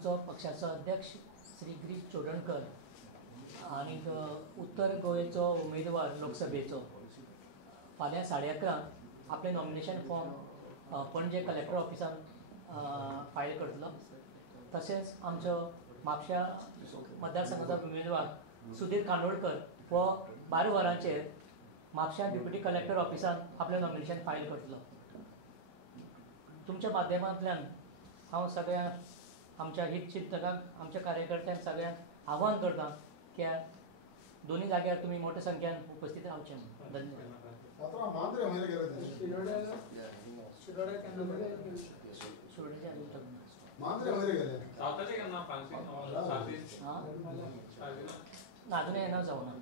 आमचो पक्षाचो अध्यक्ष श्री गिरीश चोडणकर आणि उत्तर गोयेचो उमेदवार लोकसभेचो फाल्यां 11:30 आपले नॉमिनेशन फॉर्म पणजे कलेक्टर ऑफिसान फायल करतलो। तशेंच आमचो म्हापशा मतदारसंघाचो उमेदवार सुधीर कांदोळकर हो 12 वरांचेर म्हापशा डेप्युटी कलेक्टर ऑफिसान आपलें नॉमिनेशन फायल करतलो। तुमच्या माध्यमांतल्यान हांव सगळ्या आमच्या हितचिंतकांक आमच्या कार्यकर्त्यांक सगळ्यांक आव्हान करता की दोन्ही जाग्यार तुमी मोठ्या संख्येन उपस्थित रावचें। धन्यवाद। अजून येना जाऊ ना।